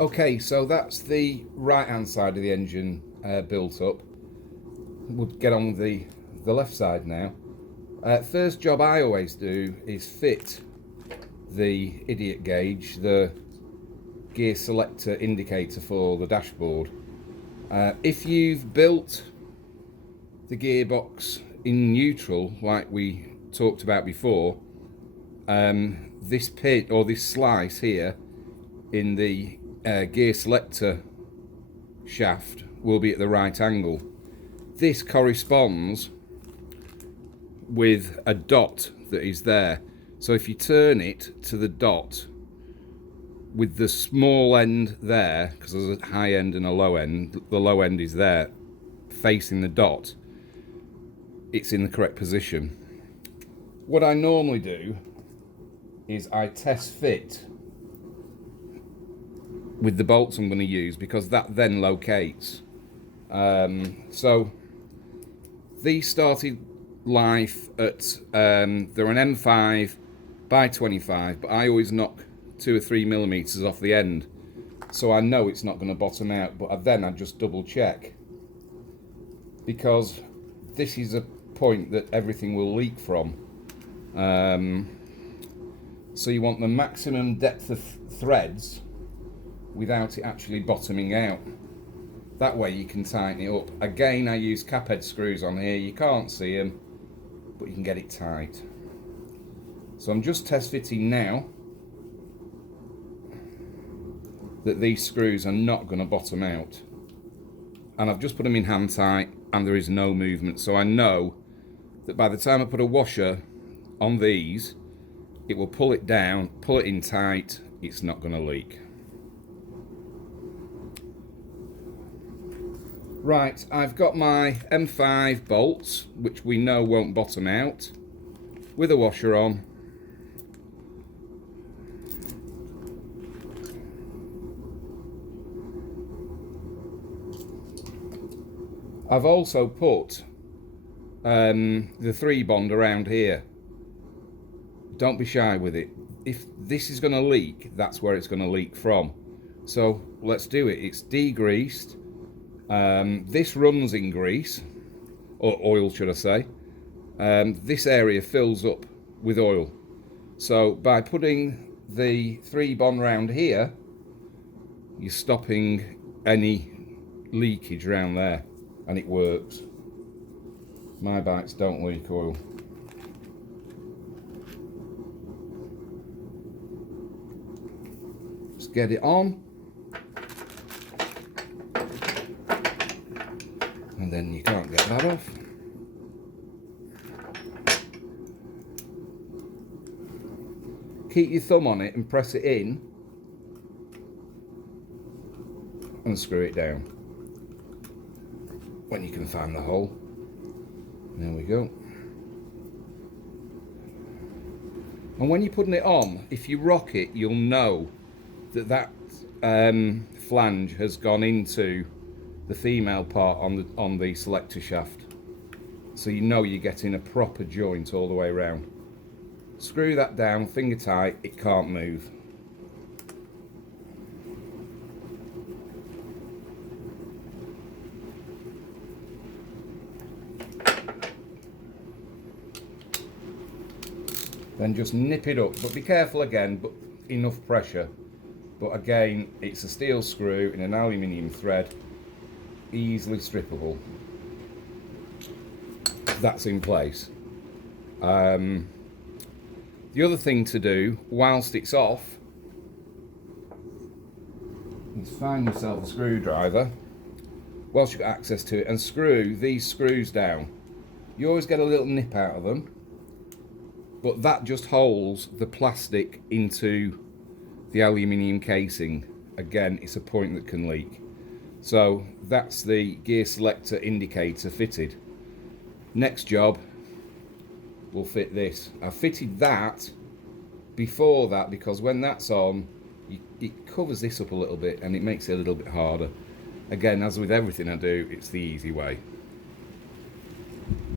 Okay, so that's the right hand side of the engine built up. We'll get on with the left side now. First job I always do is fit the idiot gauge, the gear selector indicator for the dashboard. If you've built the gearbox in neutral like we talked about before, this pin or this slice here in the gear selector shaft will be at the right angle. This corresponds with a dot that is there. So if you turn it to the dot with the small end there, because there's a high end and a low end, the low end is there facing the dot, it's in the correct position. What I normally do is I test fit with the bolts I'm going to use, because that then locates. So these started life at they're an M5 by 25, but I always knock 2 or 3 millimeters off the end, so I know it's not going to bottom out. But then I just double check, because this is a point that everything will leak from. So you want the maximum depth of threads without it actually bottoming out. That way you can tighten it up. Again, I use cap head screws on here. You can't see them, but you can get it tight. So I'm just test fitting now that these screws are not going to bottom out. And I've just put them in hand tight and there is no movement. So I know that by the time I put a washer on these, it will pull it down, pull it in tight, it's not going to leak. Right, I've got my M5 bolts, which we know won't bottom out, with a washer on. I've also put the 3 bond around here. Don't be shy with it. If this is going to leak, that's where it's going to leak from. So let's do it. It's degreased. This runs in grease, or oil should I say. This area fills up with oil. So by putting the 3 bond round here, you're stopping any leakage around there, and it works. My bikes don't leak oil. Just get it on. And then you can't get that off. Keep your thumb on it and press it in and screw it down when you can find the hole. There we go. And when you're putting it on, if you rock it, you'll know that that flange has gone into the female part on the selector shaft, so you know you're getting a proper joint all the way around. Screw that down, finger tight, it can't move. Then just nip it up, but be careful again, but enough pressure. But again, it's a steel screw in an aluminium thread, easily strippable. That's in place. The other thing to do whilst it's off is find yourself a screwdriver whilst you've got access to it and screw these screws down. You always get a little nip out of them, but that just holds the plastic into the aluminium casing. Again, it's a point that can leak. So that's the gear selector indicator fitted. Next job, we'll fit this. I fitted that before that because when that's on, it covers this up a little bit and it makes it a little bit harder. Again, as with everything I do, it's the easy way.